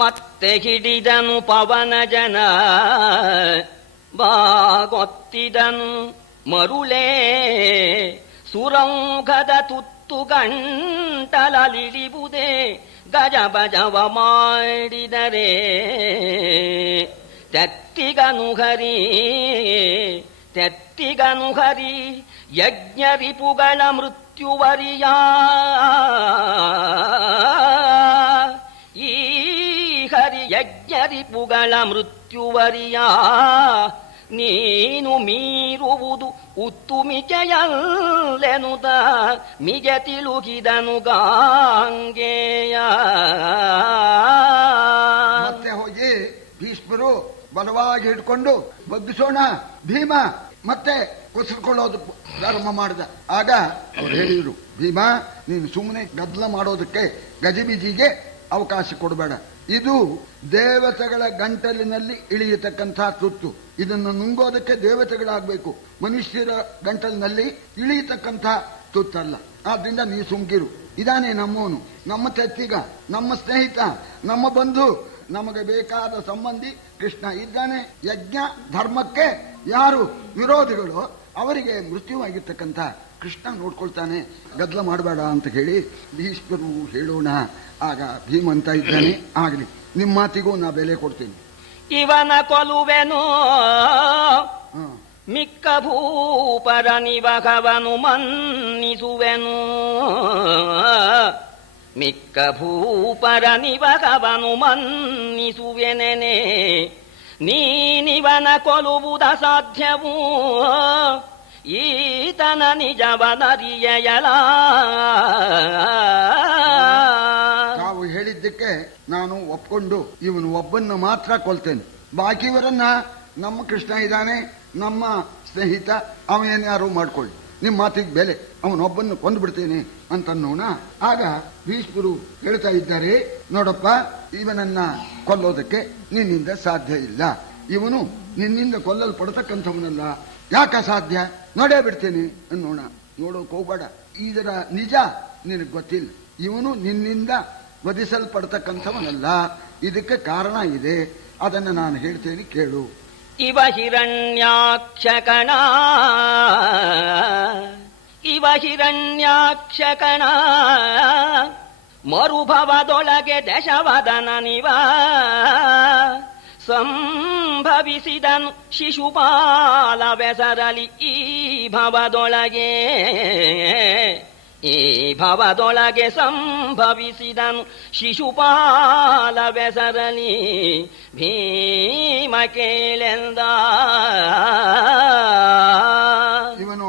ಮತ್ತೆ ಹಿಡಿದನು ಪವನ ಜನ ಬಾಗೊತ್ತಿದನು ಮರುಳೇ ಸುರಂಗದ ತುತ್ತು ಗಂಟಲಲಿಳಿಬುದೇ ಗಜ ಬಜವ ಮಾಡಿದರೆ ತೆತ್ತಿಗನು ಹರಿ ಯಜ್ಞ ರಿಪುಗಳ ಮೃತ್ಯುವರಿಯ ಈ ಹರಿ ಯಜ್ಞ ರಿಪುಗಳ ಮೃತ್ಯುವರಿಯ ನೀನು ಮೀರುವುದು ಉತ್ತುಮಿಕೆಯಲ್ಲೆನುದ ಮಿಗೆ ತಿಳುಗಿದನು ಗಾಂಗೆಯ. ಮತ್ತೆ ಹೋಗಿ ಭೀಷ್ಮರು ಬಲವಾಗಿ ಹಿಡ್ಕೊಂಡು ಬಗ್ಗಿಸೋಣ ಭೀಮ ಮತ್ತೆ ಕೊಸರ್ಕೊಳ್ಳೋದು ಪ್ರಾರಂಭ ಮಾಡಿದ. ಆಗ ಅವ್ರು ಹೇಳಿದ್ರು, ಭೀಮ ನೀನು ಸುಮ್ಮನೆ ಗದ್ದಲ ಮಾಡೋದಕ್ಕೆ ಗಜಿಬಿಜಿಗೆ ಅವಕಾಶ ಕೊಡಬೇಡ. ಇದು ದೇವತೆಗಳ ಗಂಟಲಿನಲ್ಲಿ ಇಳಿಯತಕ್ಕಂಥ ತುತ್ತು. ಇದನ್ನು ನುಂಗೋದಕ್ಕೆ ದೇವತೆಗಳಾಗಬೇಕು, ಮನುಷ್ಯರ ಗಂಟಲಿನಲ್ಲಿ ಇಳಿಯತಕ್ಕಂಥ ತುತ್ತಲ್ಲ. ಆದ್ರಿಂದ ನೀ ಸುಮ್ಕಿರು. ಇದಾನೆ ನಮ್ಮವನು, ನಮ್ಮ ತೆತ್ತಿಗ, ನಮ್ಮ ಸ್ನೇಹಿತ, ನಮ್ಮ ಬಂಧು, ನಮಗೆ ಬೇಕಾದ ಸಂಬಂಧಿ ಕೃಷ್ಣ ಇದ್ದಾನೆ. ಯಜ್ಞ ಧರ್ಮಕ್ಕೆ ಯಾರು ವಿರೋಧಿಗಳು ಅವರಿಗೆ ಮೃತ್ಯುವಾಗಿರ್ತಕ್ಕಂಥ ಕೃಷ್ಣ ನೋಡ್ಕೊಳ್ತಾನೆ, ಗದ್ದಲ ಮಾಡಬೇಡ ಅಂತ ಹೇಳಿ ಭೀಷ್ಮರು ಹೇಳೋಣ. ಆಗ ಭೀಮಂತ ಇದ್ದಾನೆ, ಆಗಲಿ ನಿಮ್ಮ ಮಾತಿಗೂ ನಾ ಬೆಲೆ ಕೊಡ್ತೀನಿ. ಇವನ ಕೊಲುವೆನು ಮಿಕ್ಕ ಭೂಪರ ನಿವಕವನು ಮನ್ನಿಸುವೆನು, ಮಿಕ್ಕ ಭೂಪರ ನಿವಕವನು ಮನ್ನಿಸುವೆನೆನೆ. ನೀನಿವನ ಕೊಲುವುದ ಸಾಧ್ಯವೂ ಈತನ ನಿಜವನರಿಯಲ. ತಾವು ಹೇಳಿದ್ದಕ್ಕೆ ನಾನು ಒಪ್ಕೊಂಡು ಇವನು ಒಬ್ಬನ್ನ ಮಾತ್ರ ಕೊಲ್ತೇನೆ, ಬಾಕಿಯವರನ್ನ ನಮ್ಮ ಕೃಷ್ಣ ಇದ್ದಾನೆ, ನಮ್ಮ ಸ್ನೇಹಿತ, ಅವನೇನ್ಯಾರು ಮಾಡ್ಕೊಳ್ಳಿ, ನಿಮ್ಮ ಮಾತಿಗೆ ಬೆಲೆ, ಅವನೊಬ್ಬನ್ನು ಕೊಂದು ಅಂತನ್ನೋಣ. ಆಗ ಭೀಷ್ಮರು ಹೇಳ್ತಾ ಇದ್ದಾರೆ, ನೋಡಪ್ಪ ಇವನನ್ನ ಕೊಲ್ಲೋದಕ್ಕೆ ನಿನ್ನಿಂದ ಸಾಧ್ಯ ಇಲ್ಲ, ಇವನು ನಿನ್ನಿಂದ ಕೊಲ್ಲಲ್ಪಡತಕ್ಕಂಥವನಲ್ಲ. ಯಾಕ ಸಾಧ್ಯ ನೋಡೇ ಬಿಡ್ತೇನೆ ಅನ್ನೋಣ. ನೋಡೋಕೆ ಹೋಗ್ಬೇಡ, ಇದರ ನಿಜ ನಿನಗೆ ಗೊತ್ತಿಲ್ಲ. ಇವನು ನಿನ್ನಿಂದ ವಧಿಸಲ್ಪಡ್ತಕ್ಕಂಥವನಲ್ಲ, ಇದಕ್ಕೆ ಕಾರಣ ಇದೆ, ಅದನ್ನು ನಾನು ಹೇಳ್ತೇನೆ ಕೇಳು. ಇವ ಹಿರಣ್ಯಾಕ್ಷಕಣ, ಇವ ಹಿರಣ್ಯಾಕ್ಷಕಣ ಮರುಭವದೊಳಗೆ ದಶವದನನಿವ ಸಂಭವಿಸಿದನು ಶಿಶುಪಾಲವೆಸರಲಿ ಈ ಭವದೊಳಗೆ, ಈ ಭವದೊಳಗೆ ಸಂಭವಿಸಿದನು ಶಿಶುಪಾಲವೆಸರಲಿ ಭೀಮ ಕೇಳೆಂದ. ಇವನು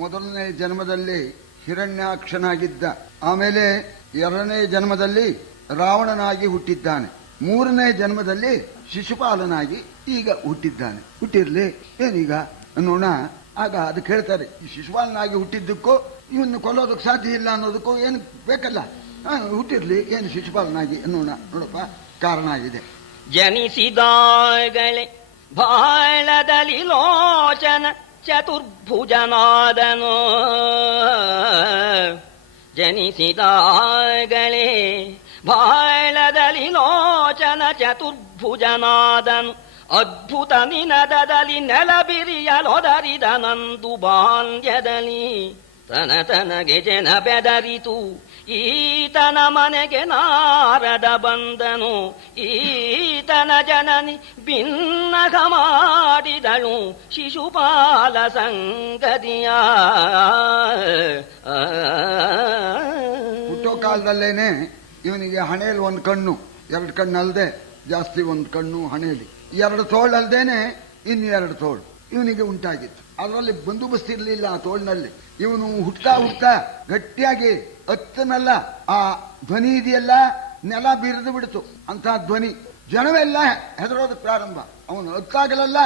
ಮೊದಲನೇ ಜನ್ಮದಲ್ಲಿ ಹಿರಣ್ಯಾಕ್ಷನಾಗಿದ್ದ, ಆಮೇಲೆ ಎರಡನೇ ಜನ್ಮದಲ್ಲಿ ರಾವಣನಾಗಿ ಹುಟ್ಟಿದ್ದಾನೆ, ಮೂರನೇ ಜನ್ಮದಲ್ಲಿ ಶಿಶುಪಾಲನಾಗಿ ಈಗ ಹುಟ್ಟಿದ್ದಾನೆ. ಹುಟ್ಟಿರ್ಲಿ ಏನೀಗ ಅನ್ನೋಣ. ಆಗ ಅದಕ್ಕೆ ಹೇಳ್ತಾರೆ, ಈ ಶಿಶುಪಾಲನಾಗಿ ಹುಟ್ಟಿದ್ದಕ್ಕೂ ಇವನ್ನು ಕೊಲ್ಲೋದಕ್ಕೆ ಸಾಧ್ಯ ಇಲ್ಲ ಅನ್ನೋದಕ್ಕೂ ಏನು ಬೇಕಲ್ಲ, ಹುಟ್ಟಿರ್ಲಿ ಏನು ಶಿಶುಪಾಲನಾಗಿ ಅನ್ನೋಣ. ನೋಡಪ್ಪ ಕಾರಣ ಆಗಿದೆ. ಜನಿಸಿದಾಗಲೇ ಬಾಳದಲ್ಲಿ ಲೋಚನ ಚತುರ್ಭುಜನಾದನು, ಜನಿಸಿದಾಗಲೇ ಬಾಳದಲ್ಲಿ ಲೋಚನ ಚತುರ್ಭುಜನಾದನು. ಅದ್ಭುತ ನಿನದದಲ್ಲಿ ನೆಲಬಿರಿಯಲೊದರಿದನಂದು ಬಾಲ್ಯದಲ್ಲಿ ತನಗೆ ಜನ ಬೆದರಿತು. ಈತನ ಮನೆಗೆ ನಾರದ ಬಂದನು, ಈತನ ಜನನಿ ಭಿನ್ನಗ ಮಾಡಿದಳು ಶಿಶುಪಾಲ ಸಂಗತಿಯ. ಹುಟ್ಟೋ ಕಾಲದಲ್ಲೇನೆ ಇವನಿಗೆ ಹಣೆಯಲ್ಲಿ ಒಂದು ಕಣ್ಣು, ಎರಡು ಕಣ್ಣಲ್ಲದೆ ಜಾಸ್ತಿ ಒಂದು ಕಣ್ಣು ಹಣೆಯಲ್ಲಿ, ಎರಡು ತೋಳಲ್ದೇನೆ ಇನ್ನೆರಡು ತೋಳು ಇವನಿಗೆ ಉಂಟಾಗಿತ್ತು. ಅದರಲ್ಲಿ ಬಂದೋಬಸ್ತ್ ಇರಲಿಲ್ಲ ಆ ತೋಳಿನಲ್ಲಿ. ಇವನು ಹುಟ್ತಾ ಹುಟ್ತಾ ಗಟ್ಟಿಯಾಗಿ ಅತ್ತನಲ್ಲ, ಆ ಧ್ವನಿ ಇದೆಯಲ್ಲ ನೆಲ ಬಿರಿದು ಬಿಡ್ತು, ಅಂತ ಧ್ವನಿ. ಜನವೆಲ್ಲ ಹೆದರೋದಕ್ಕೆ ಪ್ರಾರಂಭ. ಅವನು ಅತ್ತಾಗಲೆಲ್ಲ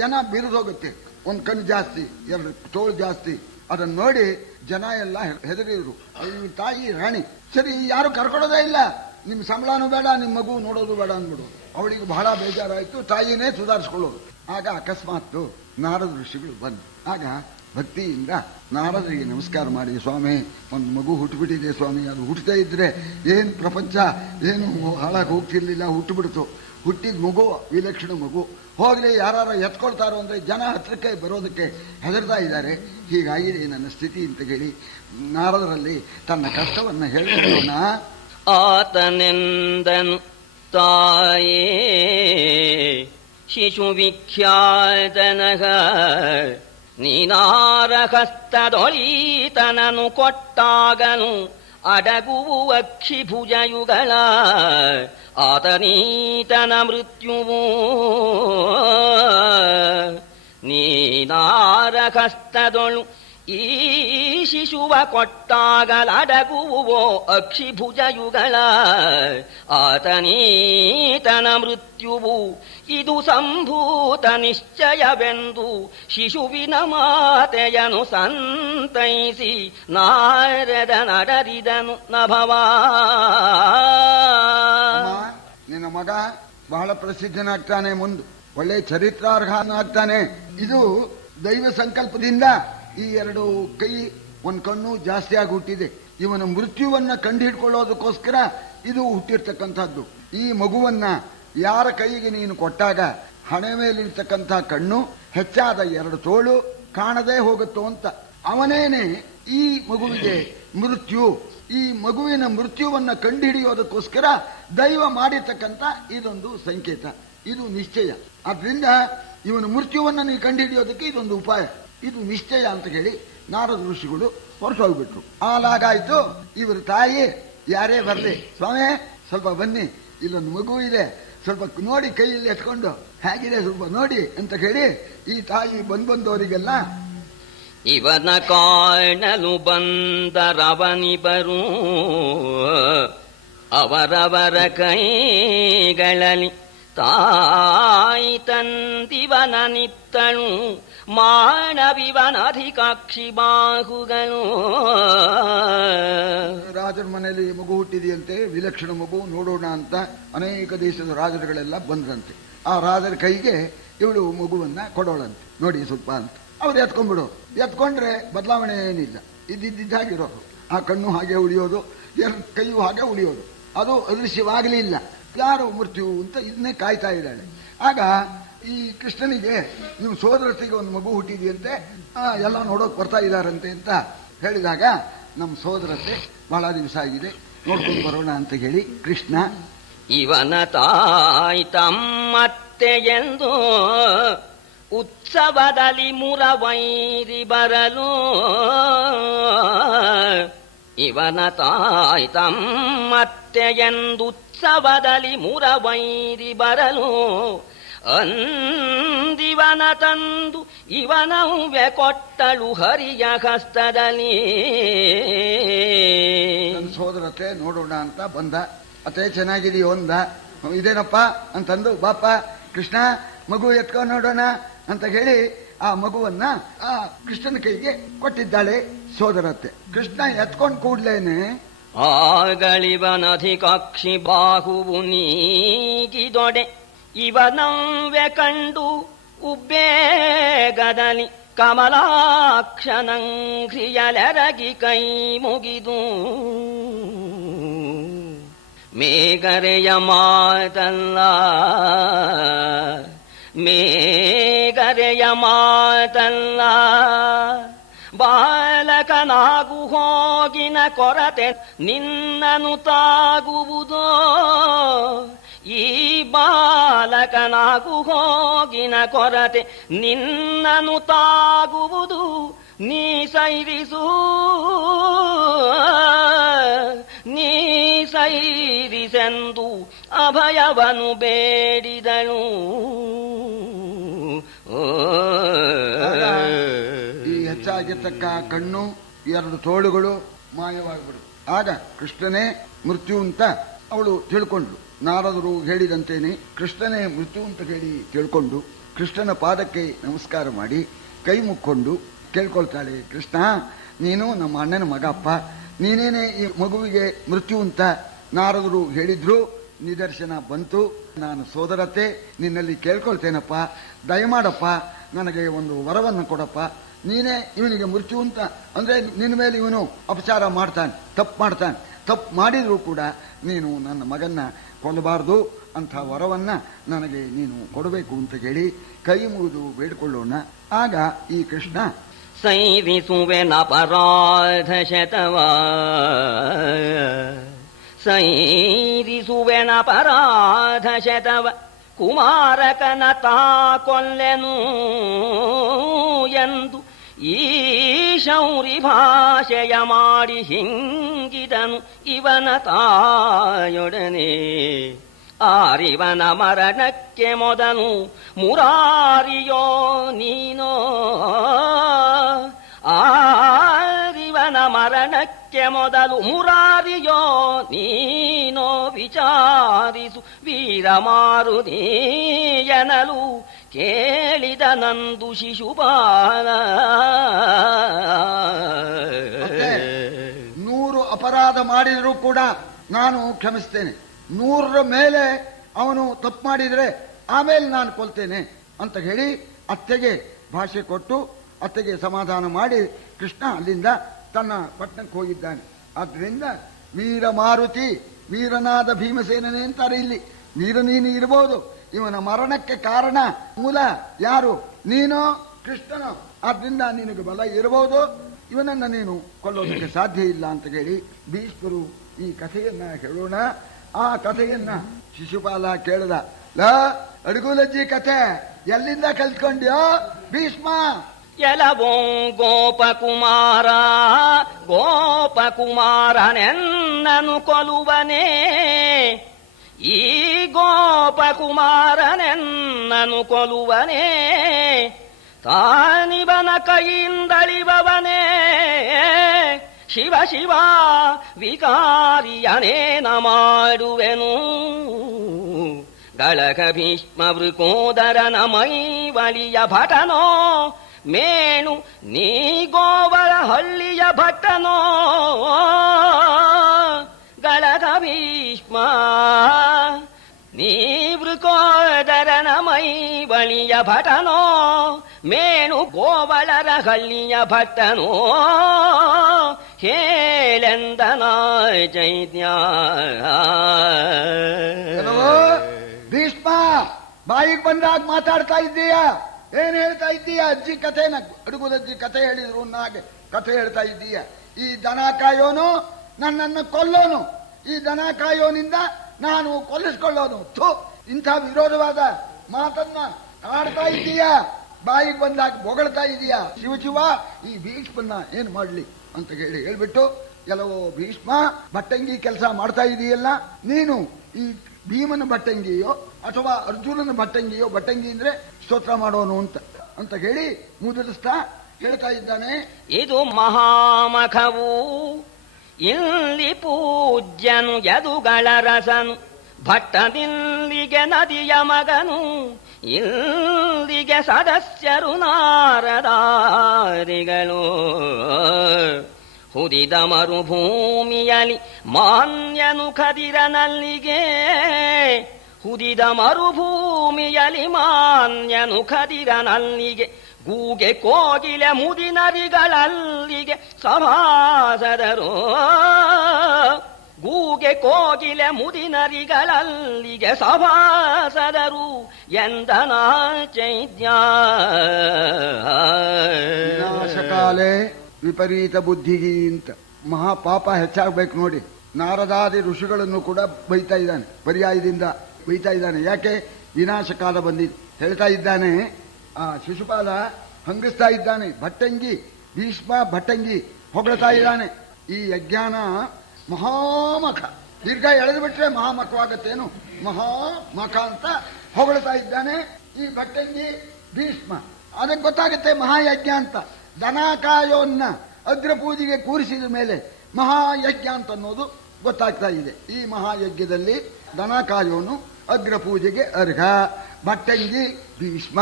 ಜನ ಬಿರಿದು ಹೋಗುತ್ತೆ. ಒಂದು ಕಣ್ಣು ಜಾಸ್ತಿ, ಎರಡು ತೋಳು ಜಾಸ್ತಿ. ಅದನ್ನು ನೋಡಿ ಜನ ಎಲ್ಲ ಹೆದರಿದ್ರು. ಈ ತಾಯಿ ರಾಣಿ, ಸರಿ ಯಾರು ಕರ್ಕೊಡೋದೇ ಇಲ್ಲ, ನಿಮ್ಮ ಸಂಬಳನೂ ಬೇಡ, ನಿಮ್ಮ ಮಗು ನೋಡೋದು ಬೇಡ ಅಂದ್ಬಿಡೋದು. ಅವಳಿಗೆ ಬಹಳ ಬೇಜಾರಾಯಿತು, ತಾಯಿನೇ ಸುಧಾರಿಸ್ಕೊಳ್ಳೋದು. ಆಗ ಅಕಸ್ಮಾತ್ ನಾರದ ಋಷಿಗಳು ಬಂದು, ಆಗ ಭಕ್ತಿಯಿಂದ ನಾರದರಿಗೆ ನಮಸ್ಕಾರ ಮಾಡಿ, ಸ್ವಾಮಿ ಒಂದು ಮಗು ಹುಟ್ಟುಬಿಟ್ಟಿದೆ ಸ್ವಾಮಿ, ಅದು ಹುಟ್ಟದೇ ಇದ್ರೆ ಏನು ಪ್ರಪಂಚ ಏನು ಹಾಳಾಗಿ ಹೋಗ್ತಿರ್ಲಿಲ್ಲ, ಹುಟ್ಟುಬಿಡ್ತು. ಹುಟ್ಟಿದ ಮಗು ವಿಲಕ್ಷಣ ಮಗು, ಹೋಗಲಿ ಯಾರು ಎತ್ಕೊಳ್ತಾರೋ ಅಂದರೆ ಜನ ಹತ್ರಕ್ಕೆ ಬರೋದಕ್ಕೆ ಹೆದರ್ತಾ ಇದ್ದಾರೆ, ಹೀಗಾಗಿದೆ ನನ್ನ ಸ್ಥಿತಿ ಅಂತ ಹೇಳಿ ನಾರದರಲ್ಲಿ ತನ್ನ ಕಷ್ಟವನ್ನು ಹೇಳಿಕೊಳ್ಳೋಣ. ಆತನೆಂದನು ತಾಯೇ ಶಿಶು ವಿಖ್ಯಾತನಗ ನೀನಾರಹಸ್ತದೊಳೀತನನು ಕೊಟ್ಟಾಗನು ಅಡಗುವು ಅಕ್ಷಿಭುಜಯುಗಳ ಆತನೀತನ ಮೃತ್ಯುವು ನೀನಾರಹಸ್ತದೊಳು ಈ ಶಿಶುವ ಕೊಟ್ಟಾಗಲಡಗುವೋ ಅಕ್ಷಿಭುಜಯುಗಳ ಆತನೀತನ ಮೃತ್ಯುವು ಇದು ಸಂಭೂತ ನಿಶ್ಚಯವೆಂದು ಶಿಶುವಿನ ಮಾತೆಯನು ಸಂತೈಸಿ ನಾರದ ನಡರಿದನು ನಭವಾ. ನಿನ್ನ ಮಗ ಬಹಳ ಪ್ರಸಿದ್ಧನಾಗ್ತಾನೆ, ಮುಂದೆ ಒಳ್ಳೆ ಚರಿತ್ರಾರ್ಹನಾಗ್ತಾನೆ. ಇದು ದೈವ ಸಂಕಲ್ಪದಿಂದ ಈ ಎರಡು ಕೈ ಒಂದು ಕಣ್ಣು ಜಾಸ್ತಿ ಆಗಿ ಹುಟ್ಟಿದೆ. ಇವನ ಮೃತ್ಯುವನ್ನ ಕಂಡುಹಿಡ್ಕೊಳ್ಳೋದಕ್ಕೋಸ್ಕರ ಇದು ಹುಟ್ಟಿರ್ತಕ್ಕಂಥದ್ದು. ಈ ಮಗುವನ್ನ ಯಾರ ಕೈಗೆ ನೀನು ಕೊಟ್ಟಾಗ ಹಣೆ ಮೇಲಿರ್ತಕ್ಕಂಥ ಕಣ್ಣು, ಹೆಚ್ಚಾದ ಎರಡು ತೋಳು ಕಾಣದೇ ಹೋಗುತ್ತೋ ಅಂತ ಅವನೇನೆ ಈ ಮಗುವಿಗೆ ಮೃತ್ಯು. ಈ ಮಗುವಿನ ಮೃತ್ಯುವನ್ನ ಕಂಡುಹಿಡಿಯೋದಕ್ಕೋಸ್ಕರ ದೈವ ಮಾಡಿರ್ತಕ್ಕಂಥ ಇದೊಂದು ಸಂಕೇತ, ಇದು ನಿಶ್ಚಯ. ಆದ್ರಿಂದ ಇವನ ಮೃತ್ಯುವನ್ನ ನೀವು ಕಂಡುಹಿಡಿಯೋದಕ್ಕೆ ಇದೊಂದು ಉಪಾಯ, ಇದು ನಿಶ್ಚಯ ಅಂತ ಹೇಳಿ ನಾರದ ಋಷಿಗಳು ಹೊರಟೋಗ್ಬಿಟ್ರು. ಆಲಾಗಾಯ್ತು. ಇವ್ರ ತಾಯಿ ಯಾರೇ ಬರಲಿ, ಸ್ವಾಮಿ ಸ್ವಲ್ಪ ಬನ್ನಿ, ಇಲ್ಲೊಂದು ಮಗು ಇದೆ, ಸ್ವಲ್ಪ ನೋಡಿ ಕೈಯಲ್ಲಿ ಎತ್ಕೊಂಡು ಹೇಗಿದೆ ಸ್ವಲ್ಪ ನೋಡಿ ಅಂತ ಹೇಳಿ ಈ ತಾಯಿ ಬಂದವರಿಗೆಲ್ಲ ಇವನ ಕಾಣಲು ಬಂದರವನಿಬರು ಅವರವರ ಕೈಗಳಲ್ಲಿ ತಾಯಿ ತಂದಿವನ ನಿತ್ತಳು ಮಾನವಿವನಧಿಕಾಕ್ಷಿ ಬಾಹುಗಳು. ರಾಜರ ಮನೆಯಲ್ಲಿ ಮಗು ಹುಟ್ಟಿದೆಯಂತೆ, ವಿಲಕ್ಷಣ ಮಗು, ನೋಡೋಣ ಅಂತ ಅನೇಕ ದೇಶದ ರಾಜರುಗಳೆಲ್ಲ ಬಂದ್ರಂತೆ. ಆ ರಾಜರ ಕೈಗೆ ಇವಳು ಮಗುವನ್ನ ಕೊಡೋಳಂತೆ, ನೋಡಿ ಸ್ವಲ್ಪ ಅಂತ. ಅವ್ರು ಎತ್ಕೊಂಡ್ಬಿಡು, ಎತ್ಕೊಂಡ್ರೆ ಬದಲಾವಣೆ ಏನಿಲ್ಲ, ಇದ್ದಿದ್ದಾಗಿರೋದು. ಆ ಕಣ್ಣು ಹಾಗೆ ಉಳಿಯೋದು, ಎರಡು ಕೈಯು ಹಾಗೆ ಉಳಿಯೋದು, ಅದು ಅದೃಶ್ಯವಾಗಲಿಲ್ಲ. ಯಾರು ಮೃತ್ಯು ಅಂತ ಇದನ್ನೇ ಕಾಯ್ತಾ ಇದ್ದಾಳೆ. ಆಗ ಈ ಕೃಷ್ಣನಿಗೆ ನಿಮ್ಮ ಸೋದರತಿಗೆ ಒಂದು ಮಗು ಹುಟ್ಟಿದೆಯಂತೆ, ಎಲ್ಲ ನೋಡೋಕೆ ಬರ್ತಾ ಇದ್ದಾರಂತೆ ಅಂತ ಹೇಳಿದಾಗ ನಮ್ಮ ಸೋದರತೆ ಬಹಳ ದಿವಸ ಆಗಿದೆ, ನೋಡ್ಕೊಂಡು ಬರೋಣ ಅಂತ ಹೇಳಿ ಕೃಷ್ಣ ಇವನ ತಾಯಿ ತಮ್ಮತ್ತೆ ಎಂದು ಉತ್ಸವದಲ್ಲಿ ಮುರವೈರಿ ಬರಲು ಇವನ ತಾಯಿ ತಮ್ಮತ್ತೆ ಎಂದು ಉತ್ಸವದಲ್ಲಿ ಮುರವೈರಿ ಬರಲು ಅಂದಿವನ ತಂದು ಇವನವ್ಯ ಕೊಟ್ಟಳು ಹರಿಯ ಹಸ್ತದಲ್ಲಿ. ನನ್ನ ಸೋದರತೆ ನೋಡೋಣ ಅಂತ ಬಂದ. ಅತ್ತೆ ಚೆನ್ನಾಗಿದೆಯೋ ಅಂದ. ಇದೇನಪ್ಪ ಅಂತಂದು, ಬಾಪ ಕೃಷ್ಣ ಮಗು ಎತ್ಕೊಂಡು ನೋಡೋಣ ಅಂತ ಹೇಳಿ ಆ ಮಗುವನ್ನ ಆ ಕೃಷ್ಣನ ಕೈಗೆ ಕೊಟ್ಟಿದ್ದಾಳೆ ಸೋದರತೆ. ಕೃಷ್ಣ ಎತ್ಕೊಂಡು ಕೂಡ್ಲೇನೆ ಆಗಳಿವನಧಿಕಾಕ್ಷಿ ಬಾಹುವು ನೀಗಿದೊಡೆ ಇವನವ್ಯ ಕಂಡು ಉಬ್ಬೇಗದಲಿ ಕಮಲಾಕ್ಷನಂಘ್ರಿಯಲೆರಗಿ ಕೈ ಮುಗಿದು ಮೇಗರೆಯ ಮಾತಲ್ಲ ಮೇಗರೆಯ ಮಾತಲ್ಲ ಬಾಲಕನಾಗು ಹೋಗಿನ ಕೊರತೆ ನಿನ್ನನು ತಾಗುವುದೋ ಈ ಬಾಲಕನಾಗು ಹೋಗಿನ ಕೊರತೆ ನಿನ್ನನು ತಾಗುವುದು ನೀ ಸೈರಿಸು ನೀ ಸೈರಿಸೆಂದು ಅಭಯವನು ಬೇಡಿದಳು. ಈ ಹೆಚ್ಚಾಗಿರ್ತಕ್ಕ ಕಣ್ಣು ಎರಡು ತೋಳುಗಳು ಮಾಯವಾಗಿಬಿಡು. ಆಗ ಕೃಷ್ಣನೇ ಮೃತ್ಯು ಅಂತ ಅವಳು ತಿಳ್ಕೊಂಡ್ಳು. ನಾರದರು ಹೇಳಿದಂತೇನೆ ಕೃಷ್ಣನೇ ಮೃತ್ಯು ಅಂತ ಹೇಳಿ ತಿಳ್ಕೊಂಡು ಕೃಷ್ಣನ ಪಾದಕ್ಕೆ ನಮಸ್ಕಾರ ಮಾಡಿ ಕೈ ಮುಕ್ಕೊಂಡು ಕೇಳ್ಕೊಳ್ತಾಳೆ, ಕೃಷ್ಣ ನೀನು ನಮ್ಮ ಅಣ್ಣನ ಮಗಪ್ಪ, ನೀನೇನೆ ಈ ಮಗುವಿಗೆ ಮೃತ್ಯು ಅಂತ ನಾರದರು ಹೇಳಿದ್ರು, ನಿದರ್ಶನ ಬಂತು. ನಾನು ಸೋದರತೆ ನಿನ್ನಲ್ಲಿ ಕೇಳ್ಕೊಳ್ತೇನಪ್ಪ, ದಯಮಾಡಪ್ಪ, ನನಗೆ ಒಂದು ವರವನ್ನು ಕೊಡಪ್ಪ, ನೀನೇ ಇವನಿಗೆ ಮೃತ್ಯು ಅಂತ ಅಂದ್ರೆ ನಿನ್ನ ಮೇಲೆ ಇವನು ಅಪಚಾರ ಮಾಡ್ತಾನೆ, ತಪ್ಪು ಮಾಡ್ತಾನೆ. ತಪ್ಪು ಮಾಡಿದರೂ ಕೂಡ ನೀನು ನನ್ನ ಮಗನ್ನ ಕೊಲ್ಲಬಾರದು ಅಂಥ ವರವನ್ನ ನನಗೆ ನೀನು ಕೊಡಬೇಕು ಅಂತ ಹೇಳಿ ಕೈ ಮುಗಿದು ಬೇಡಿಕೊಳ್ಳೋಣ. ಆಗ ಈ ಕೃಷ್ಣ ಸೈರಿಸುವೆನಪರಾಧ ಶತವ ಸೈರಿಸುವೆನಪರಾಧ ಶತವ ಕುಮಾರಕನ ತಾ ಕೊಲ್ಲೆನು ಎಂದು ಈ ಶೌರಿ ಭಾಷೆಯ ಮಾಡಿ ಹಿಂಗಿದನು ಇವನ ತಾಯೊಡನೆ. ಆರಿವನ ಮರಣಕ್ಕೆ ಮೊದಲು ಮುರಾರಿಯೋ ನೀನೋ, ಆರಿವನ ಮರಣಕ್ಕೆ ಮೊದಲು ಮುರಾರಿಯೋ ನೀನೋ ವಿಚಾರಿಸು ವೀರಮಾರುತಿ ಎನ್ನಲು ಕೇಳಿದ ನಂದು ಶಿಶುಪಾಲ. 100 ಅಪರಾಧ ಮಾಡಿದರೂ ಕೂಡ ನಾನು ಕ್ಷಮಿಸ್ತೇನೆ, 100ರ ಮೇಲೆ ಅವನು ತಪ್ಪು ಮಾಡಿದರೆ ಆಮೇಲೆ ನಾನು ಕೊಲ್ತೇನೆ ಅಂತ ಹೇಳಿ ಅತ್ತೆಗೆ ಭಾಷೆ ಕೊಟ್ಟು ಅತ್ತೆಗೆ ಸಮಾಧಾನ ಮಾಡಿ ಕೃಷ್ಣ ಅಲ್ಲಿಂದ ತನ್ನ ಪಟ್ಟಣಕ್ಕೆ ಹೋಗಿದ್ದಾನೆ. ಆದ್ರಿಂದ ವೀರ ಮಾರುತಿ, ವೀರನಾದ ಭೀಮಸೇನನೇ ಅಂತಾರೆ ಇಲ್ಲಿ. ವೀರ ನೀನು ಇರಬಹುದು, ಇವನ ಮರಣಕ್ಕೆ ಕಾರಣ ಮೂಲ ಯಾರು? ನೀನು, ಕೃಷ್ಣನು. ಆದ್ರಿಂದ ನಿನಗೆ ಬಲ ಇರಬಹುದು, ಇವನನ್ನ ನೀನು ಕೊಲ್ಲೋದಕ್ಕೆ ಸಾಧ್ಯ ಇಲ್ಲ ಅಂತ ಹೇಳಿ ಭೀಷ್ಮರು ಈ ಕಥೆಯನ್ನ ಹೇಳೋಣ. ಆ ಕಥೆಯನ್ನ ಶಿಶುಪಾಲ ಕೇಳಿದ. ಅಡುಗುಲಜ್ಜಿ ಕಥೆ ಎಲ್ಲಿಂದ ಕಲ್ತ್ಕೊಂಡ್ಯೋ ಭೀಷ್ಮ? ಎಲವೋ ಗೋಪಕುಮಾರ ಗೋಪಕುಮಾರನೆನ್ನನು ಕೊಲುವನೇ, ಈ ಗೋಪಕುಮಾರನೆನ್ನನು ಕೊಲುವನೇ, ತಾನಿವನ ಕೈಯಿಂದಳಿಬವನೇ, ಶಿವ ಶಿವ ವಿಕಾರಿಯನೇನ ಮಾಡುವೆನು. ಗಳಗ ಭೀಷ್ಮ ವೃಕೋದರನ ಮೈವಳಿಯ ಭಟನೋ, ಮೇಣು ನೀ ಗೋವಳ ಹಳ್ಳಿಯ ಭಟ್ಟನೋ. ಗಳಗ ಭೀಷ್ಮ ನೀ ವೃಕೋದರನ ಮೈವಳಿಯ ಭಟನೋ, ಮೇಣು ಗೋವಳರ ಹಳ್ಳಿಯ ಭಟ್ಟನೋ. ಹೇಳೆಂದನ ಚೈತ್ಯ. ಭೀಷ್ಮ ಬಾಯಿಗೆ ಬಂದಾಗ ಮಾತಾಡ್ತಾ ಇದ್ದೀಯಾ? ಏನ್ ಹೇಳ್ತಾ ಇದ್ದೀಯ? ಅಜ್ಜಿ ಕಥೆನ, ಅಡುಗುಲಜ್ಜಿ ಕಥೆ ಹೇಳಿದ್ರು ಹಾಗೆ ಕಥೆ ಹೇಳ್ತಾ ಇದ್ದೀಯ. ಈ ದನ ಕಾಯೋನು ನನ್ನನ್ನು ಕೊಲ್ಲೋನು, ಈ ದನ ಕಾಯೋನಿಂದ ನಾನು ಕೊಲ್ಲಿಸ್ಕೊಳ್ಳೋನು. ಇಂಥ ವಿರೋಧವಾದ ಮಾತನ್ನ ಆಡ್ತಾ ಇದ್ದೀಯ, ಬಾಯಿಗೆ ಬಂದಾಗ ಹೊಗಳ್ತಾ ಇದೀಯ. ಶಿವ ಶಿವ ಈ ಭೀಷ್ಮನ್ನ ಏನ್ ಮಾಡ್ಲಿ ಅಂತ ಹೇಳ್ಬಿಟ್ಟು, ಕೆಲವು ಭೀಷ್ಮ ಭಟ್ಟಂಗಿ ಕೆಲಸ ಮಾಡ್ತಾ ಇದೀಯಲ್ಲ ನೀನು, ಈ ಭೀಮನ ಭಟ್ಟಂಗಿಯೋ ಅಥವಾ ಅರ್ಜುನನ ಭಟ್ಟಂಗಿಯೋ, ಭಟ್ಟಂಗಿ ಅಂದ್ರೆ ಸ್ತೋತ್ರ ಮಾಡೋನು ಅಂತ ಹೇಳಿ ಮುದುರಿಸ್ತಾ ಹೇಳ್ತಾ ಇದ್ದಾನೆ. ಇದು ಮಹಾಮಖವು ಇಲ್ಲಿ ಪೂಜ್ಯನು ಯದುಗಳ ರಸನು, ಭಟ್ಟನಿಲ್ಲಿಗೆ ನದಿಯ ಮಗನು, ಇಲ್ಲಿಗೆ ಸದಸ್ಯರು ನಾರದಾರಿಗಳು. ಹುದಿದ ಮರುಭೂಮಿಯಲಿ ಮಾನ್ಯನು ಕದಿರನಲ್ಲಿಗೆ, ಹುದಿದ ಮರುಭೂಮಿಯಲಿ ಮಾನ್ಯನು ಕದಿರನಲ್ಲಿಗೆ, ಗೂಗೆ ಕೋಗಿಲೆ ಮುದಿನರಿಗಳಲ್ಲಿಗೆ ಸಭಾಸದರು, ಗೂಗೆ ಕೋಗಿಲೆ ಮುದಿನರಿಗಳಲ್ಲಿಗೆ ಸಭಾಸದರು ಎಂದನ ಚೈತ್ಯ. ವಿನಾಶಕಾಲೆ ವಿಪರೀತ ಬುದ್ಧಿಗಿ ಅಂತ ಮಹಾಪಾಪ ಹೆಚ್ಚಾಗಬೇಕು ನೋಡಿ. ನಾರದಾದಿ ಋಷಿಗಳನ್ನು ಕೂಡ ಬೈತಾ ಇದ್ದಾನೆ, ಪರ್ಯಾಯದಿಂದ ಬೈತಾ ಇದ್ದಾನೆ. ಯಾಕೆ? ವಿನಾಶಕಾಲ ಬಂದಿದ್ದು ಹೇಳ್ತಾ ಇದ್ದಾನೆ. ಆ ಶಿಶುಪಾಲ ಹಂಗಿಸ್ತಾ ಇದ್ದಾನೆ. ಭಟ್ಟಂಗಿ ಭೀಷ್ಮ ಭಟ್ಟಂಗಿ ಹೊಗಳ್ತಾ ಇದ್ದಾನೆ. ಈ ಯಜ್ಞಾನ ಮಹಾಮಖ, ದೀರ್ಘ ಎಳೆದು ಬಿಟ್ರೆ ಮಹಾಮಖವಾಗತ್ತೇನು, ಮಹಾಮಖ ಅಂತ ಹೊಗಳ್ತಾ ಇದ್ದಾನೆ ಈ ಭಟ್ಟಂಗಿ ಭೀಷ್ಮ. ಅದಕ್ಕೆ ಗೊತ್ತಾಗುತ್ತೆ ಮಹಾಯಜ್ಞ ಅಂತ. ದನ ಕಾಯೋನ್ನ ಅಗ್ರ ಪೂಜೆಗೆ ಕೂರಿಸಿದ ಮೇಲೆ ಮಹಾಯಜ್ಞ ಅಂತ ಅನ್ನೋದು ಗೊತ್ತಾಗ್ತಾ ಇದೆ. ಈ ಮಹಾಯಜ್ಞದಲ್ಲಿ ದನ ಕಾಯೋನು ಅಗ್ರ ಪೂಜೆಗೆ ಅರ್ಹ. ಭಟ್ಟಂಗಿ ಭೀಷ್ಮ,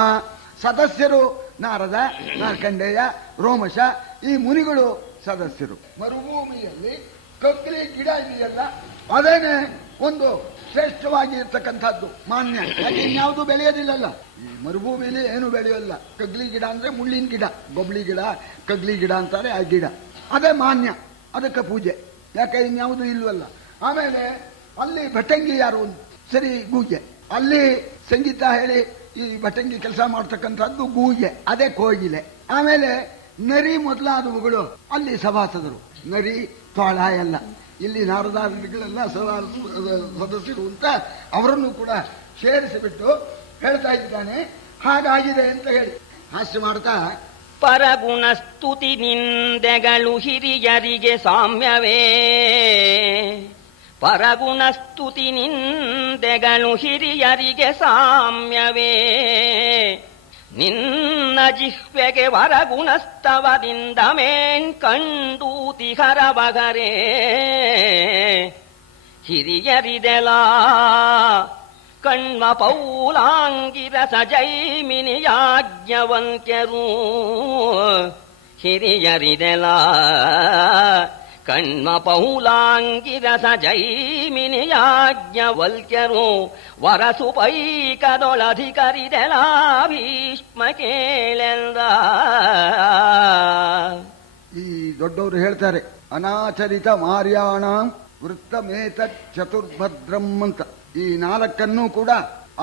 ಸದಸ್ಯರು ನಾರದ, ಮಾರ್ಕಂಡೇಯ, ರೋಮಶ, ಈ ಮುನಿಗಳು ಸದಸ್ಯರು. ಮರುಭೂಮಿಯಲ್ಲಿ ಕಗ್ಲಿ ಗಿಡ ಇದೆಯಲ್ಲ, ಅದೇನೆ ಒಂದು ಶ್ರೇಷ್ಠವಾಗಿ ಇರ್ತಕ್ಕಂಥದ್ದು ಮಾನ್ಯ. ಯಾಕೆ ಇನ್ಯಾವುದು ಬೆಳೆಯೋದಿಲ್ಲಲ್ಲ, ಈ ಮರುಭೂಮಿಲಿ ಏನು ಬೆಳೆಯೋಲ್ಲ. ಕಗ್ಲಿ ಗಿಡ ಅಂದ್ರೆ ಮುಳ್ಳಿನ ಗಿಡ, ಗೊಬ್ಳಿ ಗಿಡ, ಕಗ್ಲಿ ಗಿಡ ಅಂತಾರೆ ಆ ಗಿಡ, ಅದೇ ಮಾನ್ಯ, ಅದಕ್ಕೆ ಪೂಜೆ. ಯಾಕೆ ಇನ್ಯಾವುದು ಇಲ್ವಲ್ಲ. ಆಮೇಲೆ ಅಲ್ಲಿ ಭಟಂಗಿ ಯಾರು, ಸರಿ ಗೂಜೆ, ಅಲ್ಲಿ ಸಂಗೀತ ಹೇಳಿ ಈ ಭಟಂಗಿ ಕೆಲಸ ಮಾಡ್ತಕ್ಕಂಥದ್ದು ಗೂಜೆ, ಅದೇ ಕೋಗಿಲೆ. ಆಮೇಲೆ ನರಿ ಮೊದಲಾದವುಗಳು ಅಲ್ಲಿ ಸಭಾಸದರು, ನರಿ ತೋಳ ಎಲ್ಲ. ಇಲ್ಲಿ ನಾರದಾದಿಗಳೆಲ್ಲ ಸದಸ್ಯರು ಅಂತ ಅವರನ್ನು ಕೂಡ ಸೇರಿಸಿಬಿಟ್ಟು ಹೇಳ್ತಾ ಇದ್ದಾನೆ. ಹಾಗಾಗಿದೆ ಅಂತ ಹೇಳಿ ಹಾಸ್ಯ ಮಾಡ್ತಾ, ಪರಗುಣ ಸ್ತುತಿ ನಿಂದೆಗಳು ಹಿರಿಯರಿಗೆ ಸಾಮ್ಯವೇ, ಪರಗುಣ ಸ್ತುತಿ ನಿಂದೆಗಳು ಹಿರಿಯರಿಗೆ ಸಾಮ್ಯವೇ, ನಿನ್ನ ಜಿಹ್ವೆಗೆ ವರಗುಣಸ್ತವದಿಂದ ಮೇಣ್ ಕಂಡೂತಿಹರ ಬಗರೇ, ಹಿರಿಯರಿದೆಲ ಕಣ್ವ ಪೌಲಾಂಗಿರಸ ಜೈಮಿನಿ ಯಾಜ್ಞವಲ್ಕ್ಯರು, ಹಿರಿಯರಿದೆಲ ಕಣ್ವ ಪೌಲಾಂಗಿರಸ ಜೈಮಿನಿ ಯಾಜ್ಞವಲ್ಕ್ಯರು, ವರಸು ಪೈಕದೊಳಧಿಕರಿದೆಲ ಭೀಷ್ಮ ಕೇಳೆಂದ. ಈ ದೊಡ್ಡವರು ಹೇಳ್ತಾರೆ, ಅನಾಚರಿತ ಮಾರ್ಯಾಣ ವೃತ್ತಮೇತ ಚತುರ್ಭದ್ರಂ ಅಂತ. ಈ ನಾಲ್ಕನ್ನೂ ಕೂಡ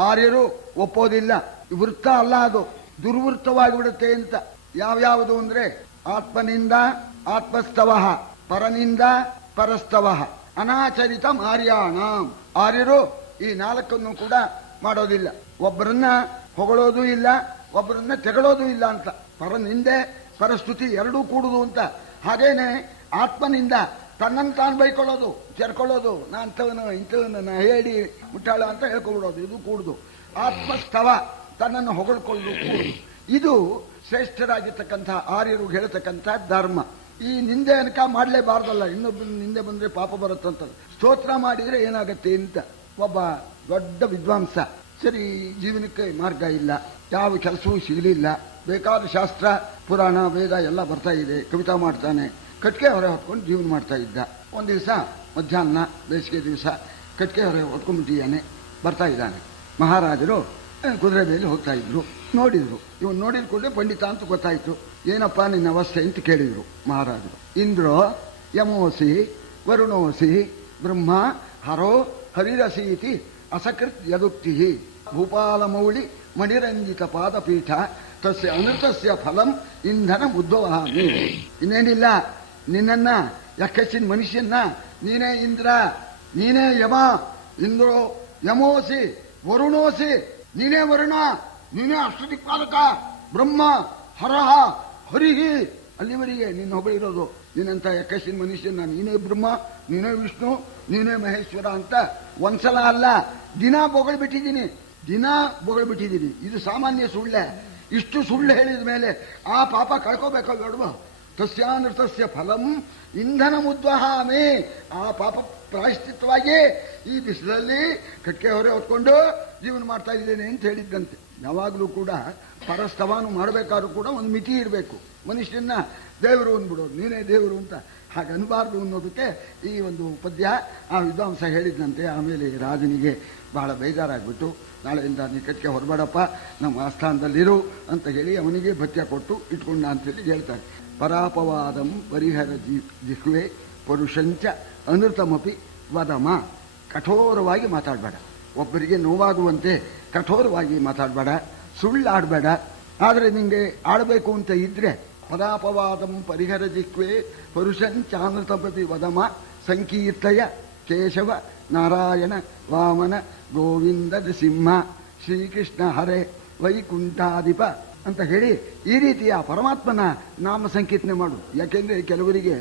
ಆರ್ಯರು ಒಪ್ಪೋದಿಲ್ಲ. ವೃತ್ತ ಅಲ್ಲ, ಅದು ದುರ್ವೃತ್ತವಾಗಿ ಬಿಡುತ್ತೆ ಅಂತ. ಯಾವ್ಯಾವುದು ಅಂದ್ರೆ ಆತ್ಮನಿಂದ ಆತ್ಮಸ್ತವ, ಪರನಿಂದ ಪರಸ್ತವ, ಅನಾಚರಿತ ಮಾರ್ಯಾಣ. ಆರ್ಯರು ಈ ನಾಲ್ಕನ್ನು ಕೂಡ ಮಾಡೋದಿಲ್ಲ. ಒಬ್ಬರನ್ನ ಹೊಗಳೋದು ಇಲ್ಲ, ಒಬ್ಬರನ್ನ ತೆಗಳೋದು ಇಲ್ಲ ಅಂತ. ಪರನಿಂದೆ ಪರಸ್ತುತಿ ಎರಡೂ ಕೂಡುದು ಅಂತ. ಹಾಗೇನೆ ಆತ್ಮನಿಂದ ತನ್ನನ್ನು ತಾನು ಬೈಕೊಳ್ಳೋದು, ಸೇರ್ಕೊಳ್ಳೋದು, ನಾ ಅಂಥವನು ಇಂಥವನು ನಾ ಹೇಳಿ ಮುಟ್ಟಾಳ ಅಂತ ಹೇಳ್ಕೊಬಿಡೋದು, ಇದು ಕೂಡುದು. ಆತ್ಮಸ್ತವ, ತನ್ನನ್ನು ಹೊಗಳ್ಕೊಳ್ಳೋದು ಕೂಡುದು. ಇದು ಶ್ರೇಷ್ಠರಾಗಿರ್ತಕ್ಕಂಥ ಆರ್ಯರು ಹೇಳ್ತಕ್ಕಂಥ ಧರ್ಮ. ಈ ನಿಂದೆ ಅನಕ ಮಾಡಲೇಬಾರ್ದಲ್ಲ, ಇನ್ನೊಬ್ಬ ನಿಂದೆ ಬಂದ್ರೆ ಪಾಪ ಬರುತ್ತಂತ. ಸ್ತೋತ್ರ ಮಾಡಿದ್ರೆ ಏನಾಗತ್ತೆ ಅಂತ. ಒಬ್ಬ ದೊಡ್ಡ ವಿದ್ವಾಂಸ, ಸರಿ ಜೀವನಕ್ಕೆ ಮಾರ್ಗ ಇಲ್ಲ, ಯಾವ ಕೆಲಸವೂ ಸಿಗಲಿಲ್ಲ, ಬೇಕಾದ ಶಾಸ್ತ್ರ ಪುರಾಣ ವೇದ ಎಲ್ಲ ಬರ್ತಾ ಇದೆ, ಕವಿತಾ ಮಾಡ್ತಾನೆ, ಕಟ್ಗೆ ಹೊರೆ ಹೊತ್ಕೊಂಡು ಜೀವನ ಮಾಡ್ತಾ ಇದ್ದ. ಒಂದು ದಿವಸ ಮಧ್ಯಾಹ್ನ ಬೇಸಿಗೆ ದಿವಸ ಕಟ್ಗೆ ಹೊರೆ ಹೊತ್ಕೊಂಡ್ಬಿಟ್ಟಿದ್ದಾನೆ, ಬರ್ತಾ ಇದ್ದಾನೆ. ಮಹಾರಾಜರು ಕುದುರೆ ಮೇಲೆ ಹೋಗ್ತಾ ಇದ್ರು. ನೋಡಿದ್ರು, ಇವನು ನೋಡಿದ ಕೂಡಲೇ ಪಂಡಿತ ಅಂತ ಗೊತ್ತಾಯ್ತು. ಏನಪ್ಪಾ ನಿನ್ನ ಅವಸ್ಥೆ ಅಂತ ಕೇಳಿದ್ರು ಮಹಾರಾಜರು. ಇಂದ್ರೋ ಯಮೋಸಿ ವರುಣೋಸಿ ಬ್ರಹ್ಮ ಹರೋ ಹರಿರಸೀತಿ ಅಸಕೃತ್ ಯದುಕ್ತಿ ಭೂಪಾಲ ಮೌಳಿ ಮಣಿರಂಜಿತ ಪಾದಪೀಠ ತಸ್ಯ ಅನೃತಸ್ಯ ಫಲಂ ಇಂಧನ ಉದ್ಭವಾಮಿ. ಇನ್ನೇನಿಲ್ಲ, ನಿನ್ನನ್ನ ಯಕ್ಷಿನ ಮನುಷ್ಯನ್ನ ನೀನೇ ಇಂದ್ರ, ನೀನೇ ಯಮ, ಇಂದ್ರೋ ಯಮೋಸಿ ವರುಣೋಸಿ, ನೀನೇ ವರುಣ, ನೀನೇ ಅಷ್ಟದಿಕ್ಪಾಲಕ, ಬ್ರಹ್ಮ ಹರಹ ಹರಿಹಿ, ಅಲ್ಲಿವರೆಗೆ ನಿನ್ನ ಹೊಗಳಿರೋದು. ನೀನಂತ ಯಕ್ಷಿನ ಮನುಷ್ಯನ ನೀನೇ ಬ್ರಹ್ಮ, ನೀನೇ ವಿಷ್ಣು, ನೀನೇ ಮಹೇಶ್ವರ ಅಂತ ಒಂದ್ಸಲ ಅಲ್ಲ, ದಿನ ಬೊಗಳ್ಬಿಟ್ಟಿದ್ದೀನಿ, ದಿನ ಬೊಗಳ್ಬಿಟ್ಟಿದ್ದೀನಿ. ಇದು ಸಾಮಾನ್ಯ ಸುಳ್ಳೆ. ಇಷ್ಟು ಸುಳ್ಳು ಹೇಳಿದ ಮೇಲೆ ಆ ಪಾಪ ಕಳ್ಕೋಬೇಕೋ ಬೇಡವಾ? ತಸ್ಯಾನೃತಸ್ಯ ಫಲಂ ಇಂಧನ ಮುದ್ವಹಾಮಿ. ಆ ಪಾಪ ಪ್ರಾಯಶ್ಚಿತ್ತವಾಗಿ ಈ ಬಿಸಿಲಲ್ಲಿ ಕಟ್ಕೆ ಹೊರೆ ಹೊತ್ಕೊಂಡು ಜೀವನ ಮಾಡ್ತಾ ಇದ್ದೇನೆ ಅಂತ ಹೇಳಿದ್ದಂತೆ. ಯಾವಾಗಲೂ ಕೂಡ ಪರಸ್ತವಾನು ಮಾಡಬೇಕಾದ್ರೂ ಕೂಡ ಒಂದು ಮಿತಿ ಇರಬೇಕು. ಮನುಷ್ಯನ ದೇವರು ಅಂದ್ಬಿಡೋದು, ನೀನೇ ದೇವರು ಅಂತ ಹಾಗೆ ಅನ್ಬಾರ್ದು ಅನ್ನೋದಕ್ಕೆ ಈ ಒಂದು ಪದ್ಯ ಆ ವಿದ್ವಾಂಸ ಹೇಳಿದ್ದಂತೆ. ಆಮೇಲೆ ರಾಜನಿಗೆ ಬಹಳ ಬೇಜಾರಾಗ್ಬಿಟ್ಟು, ನಾಳೆಯಿಂದ ನೀ ಕಟ್ಕೆ ಹೊರಬೇಡಪ್ಪ, ನಮ್ಮ ಆಸ್ಥಾನದಲ್ಲಿರು ಅಂತ ಹೇಳಿ ಅವನಿಗೆ ಭತ್ಯ ಕೊಟ್ಟು ಇಟ್ಕೊಂಡ ಅಂತೇಳಿ ಹೇಳ್ತಾರೆ. ಪರಾಪವಾದಂ ಪರಿಹರ ಜಿಹ್ವೆ ಪರುಷಂಚ ಅನೃತಮಪಿ ವದಮ. ಕಠೋರವಾಗಿ ಮಾತಾಡಬೇಡ, ಒಬ್ಬರಿಗೆ ನೋವಾಗುವಂತೆ ಕಠೋರವಾಗಿ ಮಾತಾಡಬೇಡ, ಸುಳ್ಳಾಡಬೇಡ. ಆದರೆ ನಿಂಗೆ ಆಡಬೇಕು ಅಂತ ಇದ್ರೆ ಪರಾಪವಾದಂ ಪರಿಹರ ಜಿಹ್ವೆ ಪರುಷಂಚಾನೃತಮಪಿ ವದಮ ಸಂಕೀರ್ತಯ ಕೇಶವ ನಾರಾಯಣ ವಾಮನ ಗೋವಿಂದ ನೃಸಿಂಹ ಶ್ರೀಕೃಷ್ಣ ಹರೇ ವೈಕುಂಠಾಧಿಪ ಅಂತ ಹೇಳಿ ಈ ರೀತಿಯ ಪರಮಾತ್ಮನ ನಾಮ ಸಂಕೀರ್ತನೆ ಮಾಡು. ಯಾಕೆಂದ್ರೆ ಕೆಲವರಿಗೆ